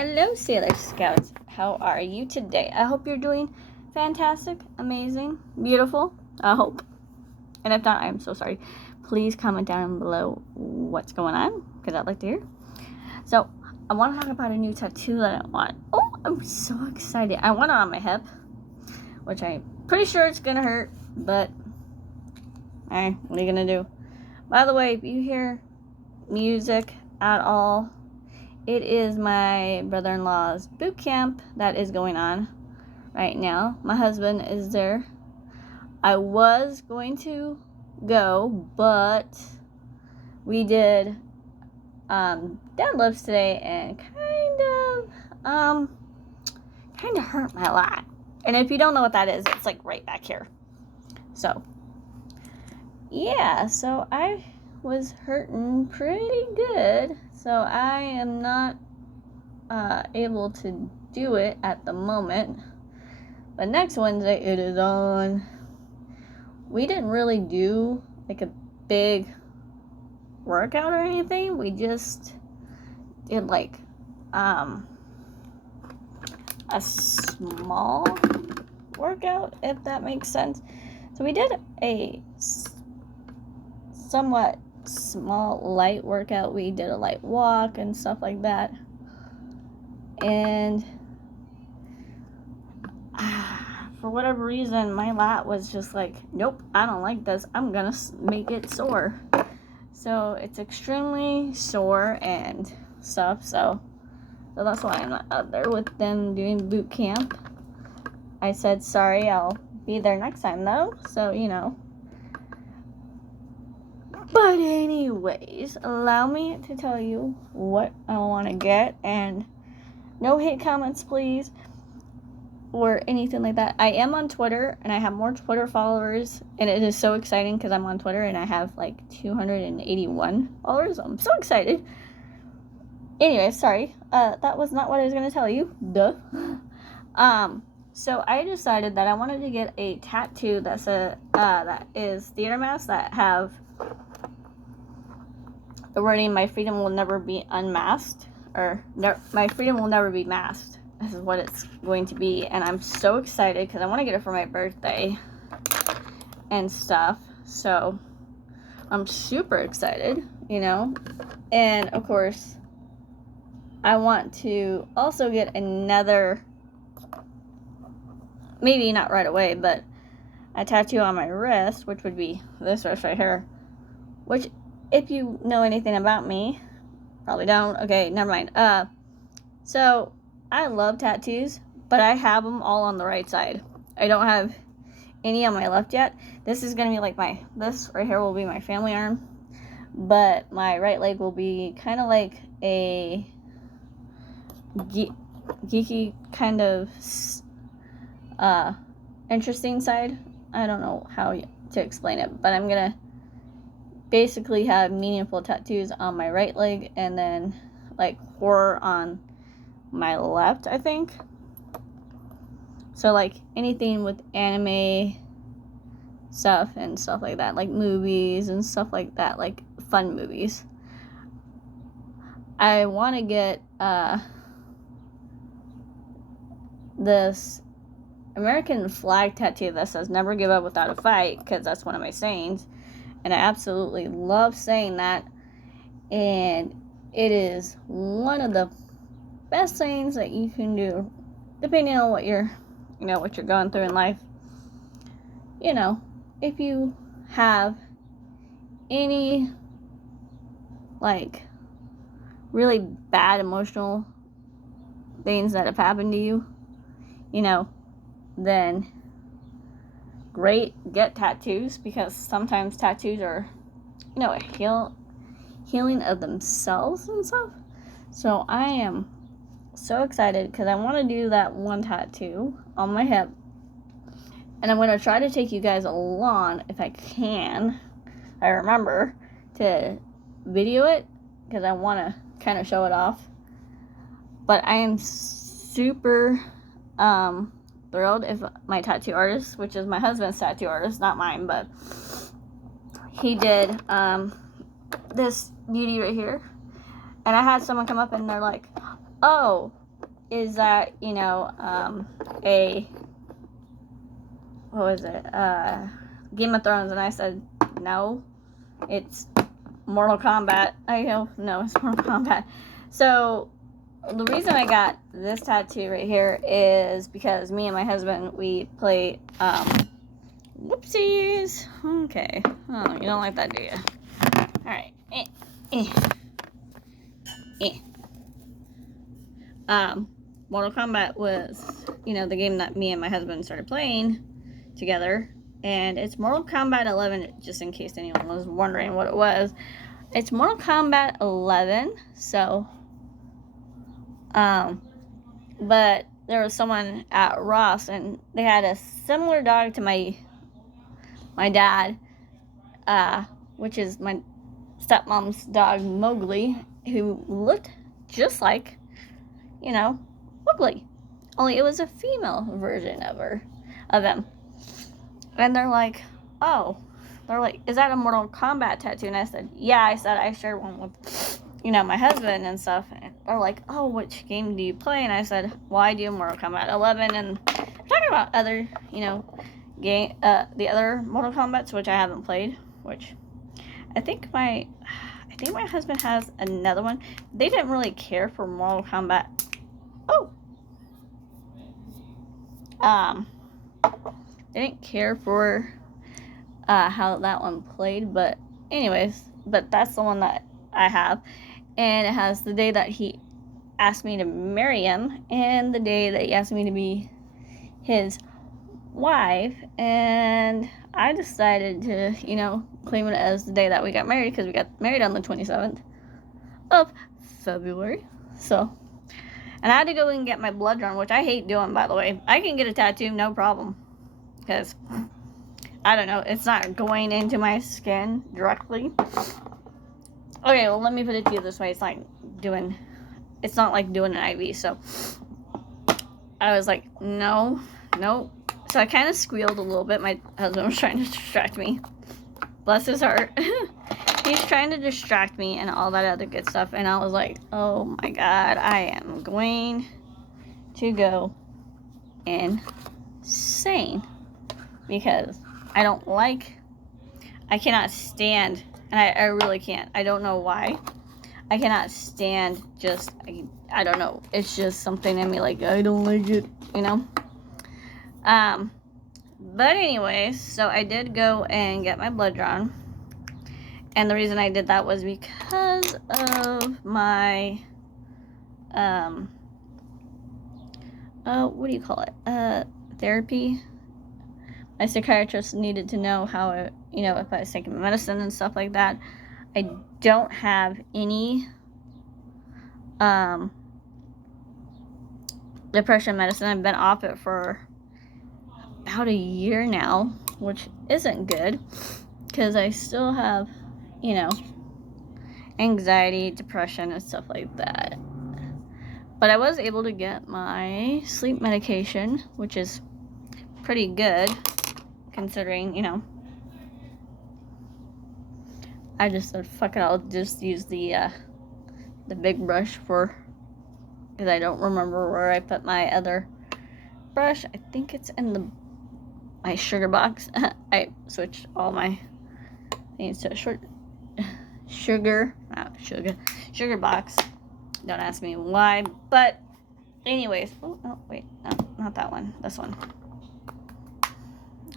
Hello, Sailor Scouts. How are you today? I hope you're doing fantastic, amazing, beautiful. I hope. And if not, I'm so sorry. Please comment down below what's going on, because I'd like to hear. So, I want to talk about a new tattoo that I want. Oh, I'm so excited. I want it on my hip, which I'm pretty sure it's going to hurt, but what are you going to do? By the way, if you hear music at all, it is my brother-in-law's boot camp that is going on right now. My husband is there. I was going to go, but we did deadlifts today and kind of hurt my lat. And if you don't know what that is, it's like right back here. So yeah, so I was hurting pretty good, so I am not able to do it at the moment, but next Wednesday it is on. We didn't really do like a big workout or anything. We just did like a small workout, if that makes sense. So we did a somewhat small light workout. We did a light walk and stuff like that, and for whatever reason my lat was just like, nope, I don't like this, I'm gonna make it sore. So it's extremely sore and stuff, so that's why I'm not out there with them doing boot camp. I said sorry, I'll be there next time though, so you know. But anyways, allow me to tell you what I want to get, and no hate comments please, or anything like that. I am on Twitter, and I have more Twitter followers, and it is so exciting because I'm on Twitter, and I have like 281 followers. I'm so excited. Anyway, sorry. That was not what I was going to tell you. Duh. So I decided that I wanted to get a tattoo that is theater masks that have the wording, "My freedom will never be unmasked," or "My freedom will never be masked." This is what it's going to be, and I'm so excited because I want to get it for my birthday and stuff. So I'm super excited, you know. And of course, I want to also get another, maybe not right away, but a tattoo on my wrist, which would be this wrist right here, which, if you know anything about me, probably don't. Okay, never mind. So I love tattoos, but I have them all on the right side. I don't have any on my left yet. This is gonna be like this right here will be my family arm, but my right leg will be kind of like a geeky kind of interesting side. I don't know how to explain it, but I'm gonna basically have meaningful tattoos on my right leg, and then like horror on my left, I think. So like anything with anime stuff and stuff like that, like movies and stuff like that, like fun movies. I want to get this American flag tattoo that says "Never give up without a fight," because that's one of my sayings, and I absolutely love saying that, and it is one of the best sayings that you can do, depending on what you're going through in life. You know, if you have any like really bad emotional things that have happened to you, you know, then great, get tattoos, because sometimes tattoos are, you know, a healing of themselves and stuff. So I am so excited because I want to do that one tattoo on my hip, and I'm going to try to take you guys along if I can. I remember to video it because I want to kind of show it off. But I am super thrilled if my tattoo artist, which is my husband's tattoo artist, not mine, but he did this beauty right here. And I had someone come up and they're like, "Oh, is that, you know, what was it? Game of Thrones. And I said, no, it's Mortal Kombat. I go, no, it's Mortal Kombat. So the reason I got this tattoo right here is because me and my husband, we play, whoopsies. Okay. Oh, you don't like that, do you? Alright. Mortal Kombat was, you know, the game that me and my husband started playing together. And it's Mortal Kombat 11, just in case anyone was wondering what it was. It's Mortal Kombat 11, so, but there was someone at Ross, and they had a similar dog to my dad, which is my stepmom's dog, Mowgli, who looked just like, you know, Mowgli. Only it was a female version of him. And they're like, oh, they're like, is that a Mortal Kombat tattoo? And I said, yeah. I said I shared one with, you know, my husband and stuff. And they're like, oh, which game do you play? And I said, well, I do Mortal Kombat 11. And talking about other, you know, the other Mortal Kombats, which I haven't played, which I think my husband has another one. They didn't really care for Mortal Kombat. Oh. They didn't care for how that one played, but anyways, but that's the one that I have, and it has the day that he asked me to marry him and the day that he asked me to be his wife, and I decided to, you know, claim it as the day that we got married, because we got married on the 27th of February. So, and I had to go and get my blood drawn, which I hate doing, by the way. I can get a tattoo, no problem, because I don't know, it's not going into my skin directly. Okay, well, let me put it to you this way. It's not like doing an IV. So I was like, no. So I kind of squealed a little bit. My husband was trying to distract me. Bless his heart. He's trying to distract me and all that other good stuff. And I was like, oh my God, I am going to go insane. Because I cannot stand, and I really can't. I don't know why. I cannot stand I don't know. It's just something in me, like, I don't like it, you know? But anyways, so I did go and get my blood drawn. And the reason I did that was because of my, what do you call it? Therapy. My psychiatrist needed to know how, you know, if I was taking medicine and stuff like that. I don't have any depression medicine. I've been off it for about a year now, which isn't good, because I still have, you know, anxiety, depression, and stuff like that. But I was able to get my sleep medication, which is pretty good, considering, you know, I just said, fuck it, I'll just use the big brush because I don't remember where I put my other brush. I think it's in my sugar box. I switched all my things to sugar box. Don't ask me why, but anyways. Oh wait, no, not that one, this one.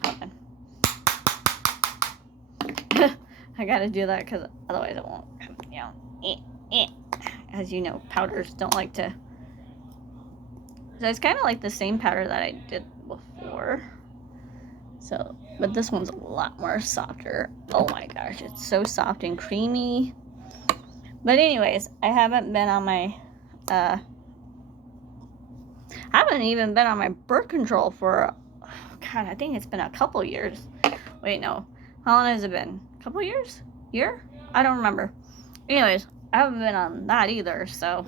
Hold on. I gotta do that because otherwise it won't, you know, as you know, powders don't like to. So it's kind of like the same powder that I did before. So, but this one's a lot more softer. Oh my gosh, it's so soft and creamy. But anyways, I haven't been on my, I haven't even been on my birth control for, God, I think it's been a couple years. Wait, no. How long has it been? A couple years? Year? I don't remember. Anyways, I haven't been on that either, so.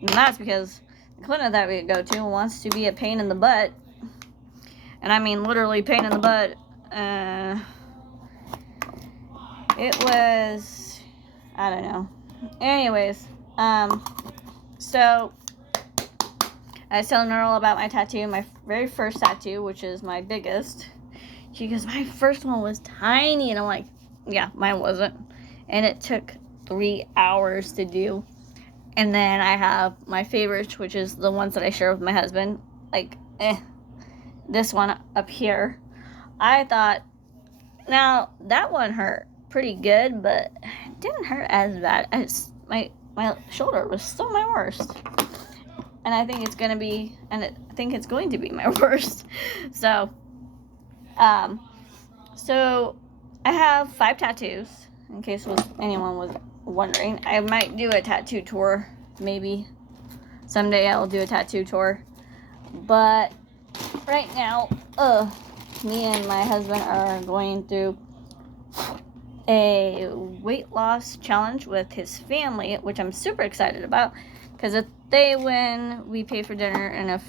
And that's because the clinic that we go to wants to be a pain in the butt. And I mean literally pain in the butt. It was, I don't know. Anyways, so I was telling her all about my tattoo, my very first tattoo, which is my biggest. She goes, my first one was tiny. And I'm like, yeah, mine wasn't. And it took 3 hours to do. And then I have my favorites, which is the ones that I share with my husband. Like, this one up here. I thought, now that one hurt pretty good, but it didn't hurt as bad as my shoulder was still my worst. And I think it's going to be, I think it's going to be my worst. So, so I have 5 tattoos, in case anyone was wondering. I might do a tattoo tour, maybe. Someday I'll do a tattoo tour. But right now, me and my husband are going through a weight loss challenge with his family, which I'm super excited about, because if they win, we pay for dinner, and if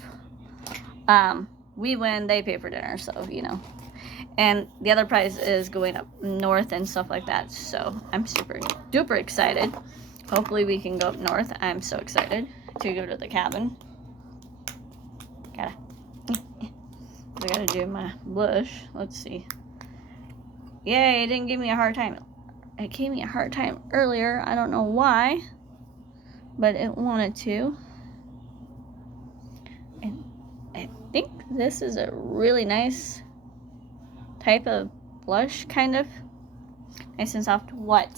we win, they pay for dinner, so, you know. And the other prize is going up north and stuff like that, so I'm super duper excited. Hopefully we can go up north. I'm so excited to go to the cabin. I gotta do my blush. Let's see. Yay, it didn't give me a hard time. It gave me a hard time earlier. I don't know why, but it wanted to. And I think this is a really nice type of blush, kind of. Nice and soft. What?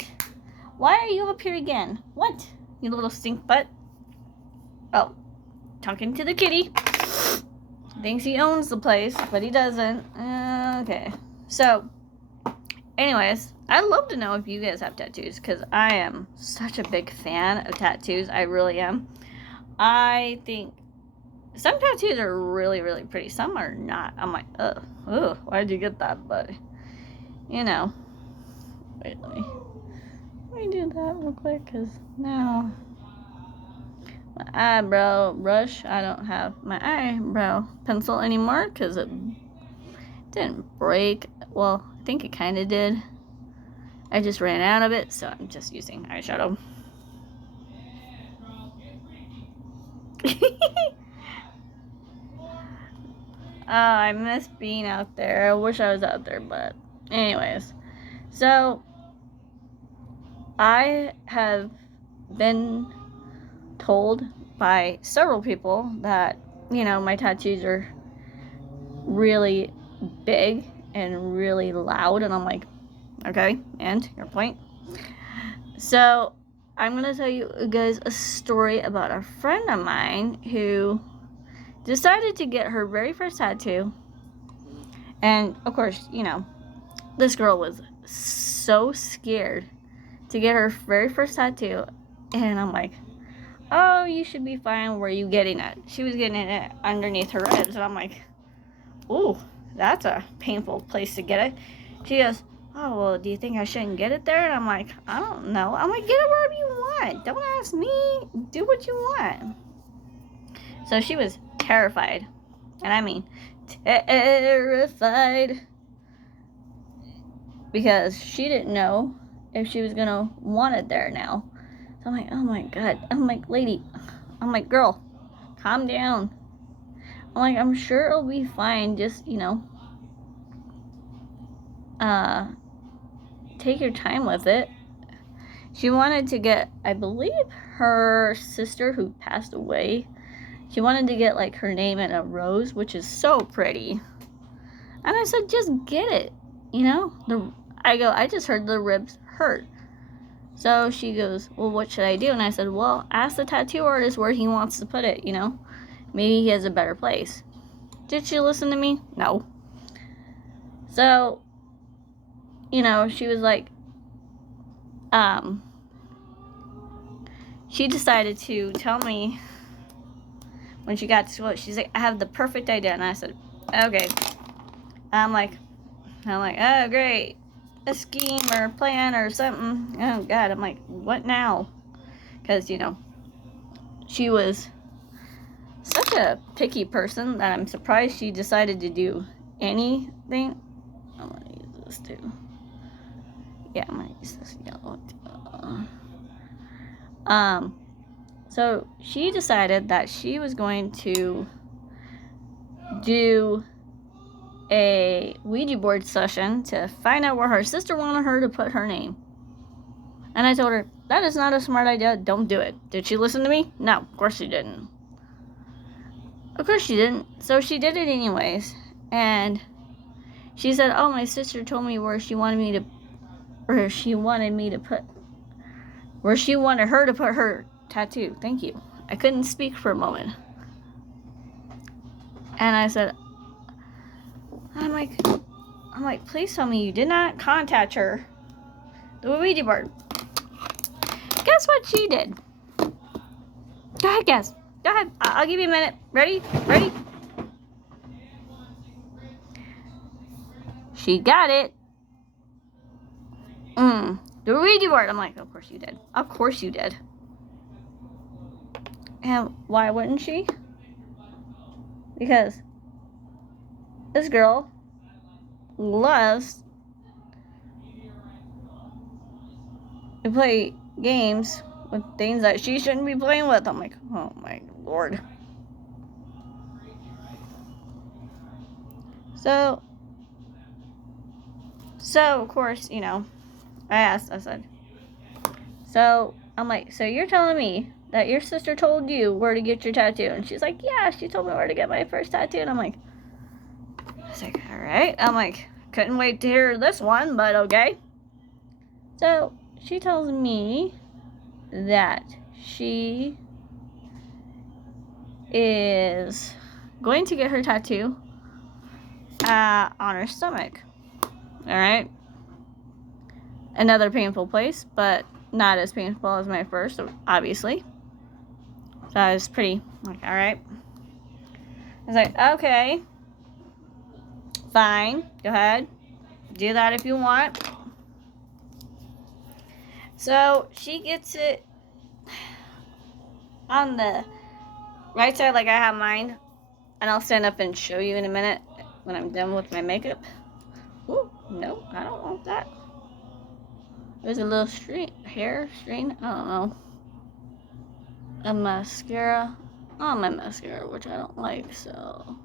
Why are you up here again? What? You little stink butt. Oh, talking to the kitty. Thinks he owns the place, but he doesn't. Okay. So, anyways, I'd love to know if you guys have tattoos, because I am such a big fan of tattoos. I really am. I think some tattoos are really, really pretty. Some are not. I'm like, ugh, why'd you get that? But, you know. Wait, let me do that real quick, because now my eyebrow brush, I don't have my eyebrow pencil anymore, because it didn't break. Well, I think it kind of did. I just ran out of it, so I'm just using eyeshadow. Oh, I miss being out there. I wish I was out there, but anyways. So, I have been told by several people that, you know, my tattoos are really big and really loud, and I'm like, okay, and your point? So, I'm going to tell you guys a story about a friend of mine who decided to get her very first tattoo. And, of course, you know, this girl was so scared to get her very first tattoo. And I'm like, oh, you should be fine. Where are you getting it? She was getting it underneath her ribs. And I'm like, ooh, that's a painful place to get it. She goes, oh, well, do you think I shouldn't get it there? And I'm like, I don't know. I'm like, get it wherever you want. Don't ask me. Do what you want. So she was terrified. And I mean, terrified. Because she didn't know if she was going to want it there now. So I'm like, oh my God. I'm like, lady. I'm like, girl, calm down. I'm like, I'm sure it'll be fine. Just, you know, take your time with it. She wanted to get, I believe, her sister who passed away. She wanted to get, like, her name in a rose, which is so pretty. And I said, just get it, you know? I just heard the ribs hurt. So she goes, well, what should I do? And I said, well, ask the tattoo artist where he wants to put it, you know? Maybe he has a better place. Did she listen to me? No. So, you know, she was like, she decided to tell me when she got to school. She's like, I have the perfect idea. And I said, okay. I'm like, oh, great. A scheme or a plan or something. Oh, God. I'm like, what now? Because, you know, she was such a picky person that I'm surprised she decided to do anything. I'm going to use this too. Yeah, I'm going to use this yellow too. So she decided that she was going to do a Ouija board session to find out where her sister wanted her to put her name. And I told her, that is not a smart idea. Don't do it. Did she listen to me? No, of course she didn't. Of course she didn't. So she did it anyways. And she said, oh, my sister told me where she wanted her to put her tattoo. Thank you. I couldn't speak for a moment. And I said, I'm like, please tell me you did not contact her. The Ouija board. Guess what she did? Go ahead, guess. Go ahead. I'll give you a minute. Ready? Ready? She got it. The Ouija board. I'm like, of course you did. Of course you did. And why wouldn't she? Because this girl loves to play games with things that she shouldn't be playing with. I'm like, oh my lord. So of course, you know, I said, so I'm like, so you're telling me that your sister told you where to get your tattoo? And she's like, yeah, she told me where to get my first tattoo. And I was like, all right. I'm like, couldn't wait to hear this one, but okay. So she tells me that she is going to get her tattoo on her stomach. All right. Another painful place, but not as painful as my first, obviously. So I was pretty like, all right. I was like, okay, fine, go ahead, do that if you want. So she gets it on the right side like I have mine, and I'll stand up and show you in a minute when I'm done with my makeup. Ooh, no, I don't want that. There's a little hair strain, I don't know. A mascara on my mascara, which I don't like, so.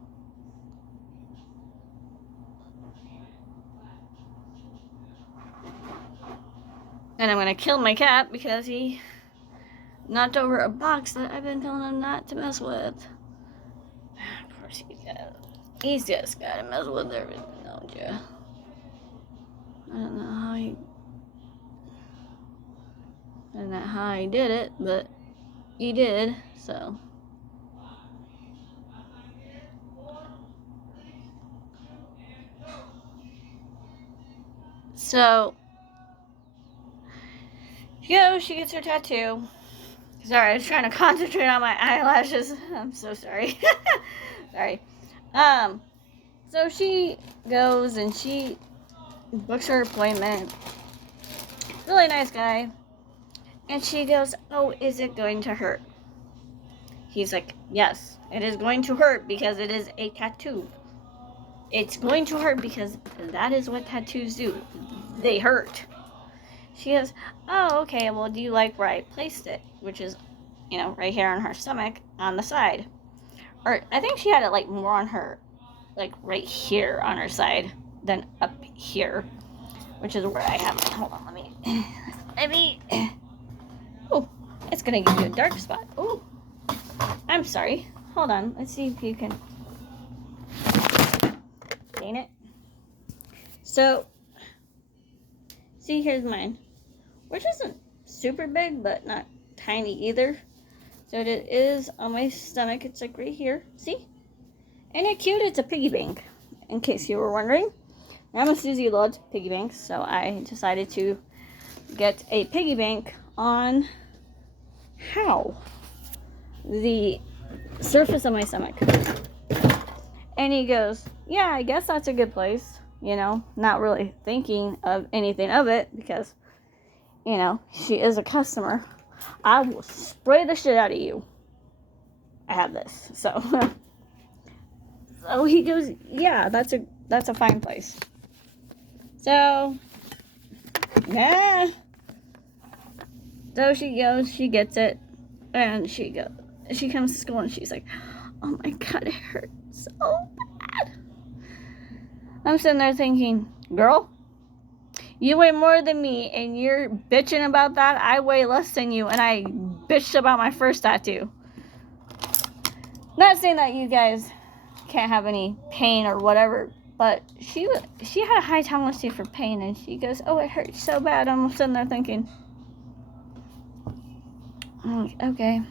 And I'm gonna kill my cat because he knocked over a box that I've been telling him not to mess with. Of course he's just gotta mess with everything, don't you? I don't know how he did it, but he did, so. So, she gets her tattoo. Sorry, I was trying to concentrate on my eyelashes. I'm so sorry. Sorry. So she goes and she books her appointment. Really nice guy. And she goes, oh, is it going to hurt? He's like, yes, it is going to hurt because it is a tattoo. It's going to hurt because that is what tattoos do. They hurt. She goes, oh, okay, well, do you like where I placed it? Which is, right here on her stomach on the side. Or I think she had it, more on her, right here on her side than up here. Which is where I have it. Hold on, let me, oh, it's going to give you a dark spot. Oh, I'm sorry. Hold on, let's see if you can. Dang it. So, see, here's mine. Which isn't super big, but not tiny either. So it is on my stomach. It's right here. See? Ain't it cute? It's a piggy bank, in case you were wondering. I'm a Susie loves piggy banks, so I decided to get a piggy bank on the surface of my stomach. And he goes, yeah, I guess that's a good place. Not really thinking of anything of it because, she is a customer. I will spray the shit out of you. I have this. So he goes, yeah, that's a fine place. So, yeah. So she goes, she gets it. And she comes to school and she's like, oh my God, it hurts so bad. I'm sitting there thinking, girl, you weigh more than me and you're bitching about that. I weigh less than you and I bitched about my first tattoo. Not saying that you guys can't have any pain or whatever, but she had a high tolerance for pain, and she goes, oh, it hurts so bad. I'm sitting there thinking, okay.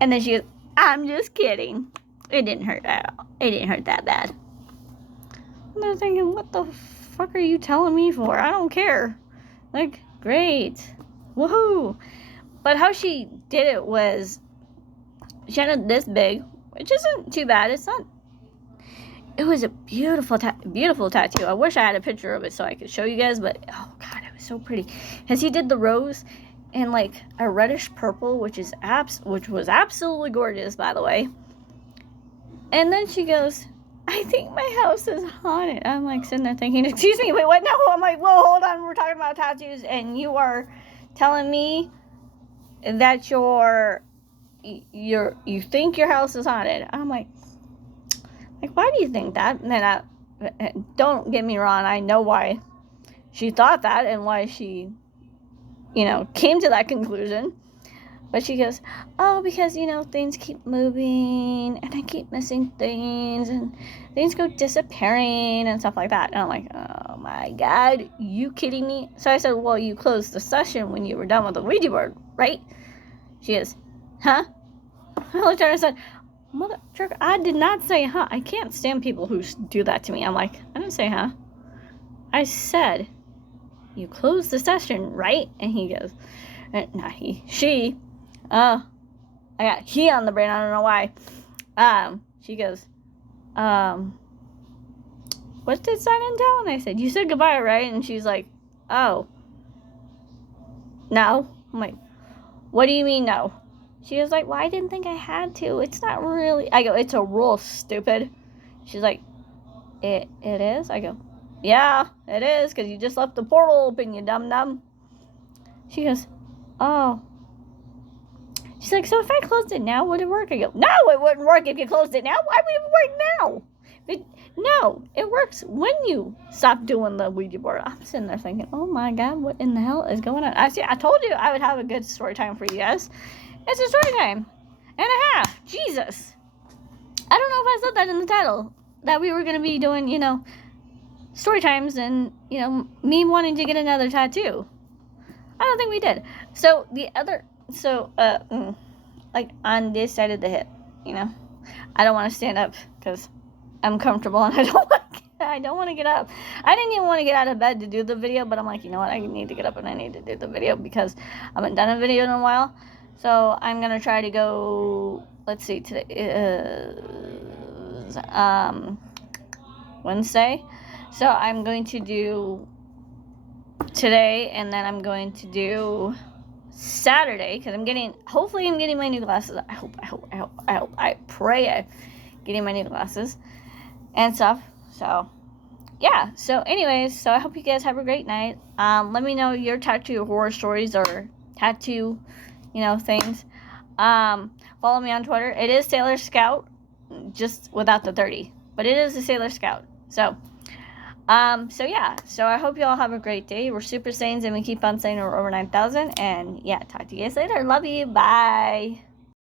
And then she goes, I'm just kidding. It didn't hurt at all. It didn't hurt that bad. And I'm thinking, what the fuck are you telling me for? I don't care. Like, great. Woohoo. But how she did it was, she had it this big, which isn't too bad. It's not. It was a beautiful tattoo. I wish I had a picture of it so I could show you guys, but oh God, it was so pretty. Because he did the rose in like a reddish purple, which was absolutely gorgeous, by the way. And then she goes, I think my house is haunted. I'm like sitting there thinking, excuse me, wait, what? No. I'm like, whoa, hold on. We're talking about tattoos, and you are telling me that you think your house is haunted. I'm like, why do you think that? And then don't get me wrong, I know why she thought that and why she, came to that conclusion. But she goes, oh, because, things keep moving and I keep missing things and things go disappearing and stuff like that. And I'm like, oh my God, you kidding me? So I said, well, you closed the session when you were done with the Ouija board, right? She goes, huh? I looked at her and said, mother trucker, I did not say huh. I can't stand people who do that to me. I'm like, I didn't say huh. I said, you closed the session, right? And he goes, nah, I got he on the brain, I don't know why. She goes, what did sign entail? And I said, you said goodbye, right? And she's like, oh, no. I'm like, what do you mean no? She was like, well, I didn't think I had to. It's not really. I go, it's a rule, stupid. She's like, it is? I go, yeah, it is, because you just left the portal open, you dum-dum. She goes, oh. She's like, so if I closed it now, would it work? I go, no, it wouldn't work if you closed it now. Why would it work now? No, it works when you stop doing the Ouija board. I'm sitting there thinking, oh my God, what in the hell is going on? I told you I would have a good story time for you guys. It's a story time and a half. Jesus. I don't know if I said that in the title, that we were going to be doing, story times and, me wanting to get another tattoo. I don't think we did. So like on this side of the hip, I don't want to stand up because I'm comfortable and I don't want to get up. I didn't even want to get out of bed to do the video, but I'm like, you know what? I need to get up and I need to do the video because I haven't done a video in a while. So I'm going to try to go, let's see, today is Wednesday. So I'm going to do today and then I'm going to do Saturday because hopefully I'm getting my new glasses. I pray I'm getting my new glasses and stuff. So yeah, so anyways, so I hope you guys have a great night. Let me know your tattoo horror stories or tattoo things. Follow me on Twitter. It is Sailor Scout, just without the 30, but it is a Sailor Scout. So yeah, so I hope you all have a great day. We're Super Saiyans and we keep on saying we're over 9,000, and yeah, talk to you guys later. Love you. Bye.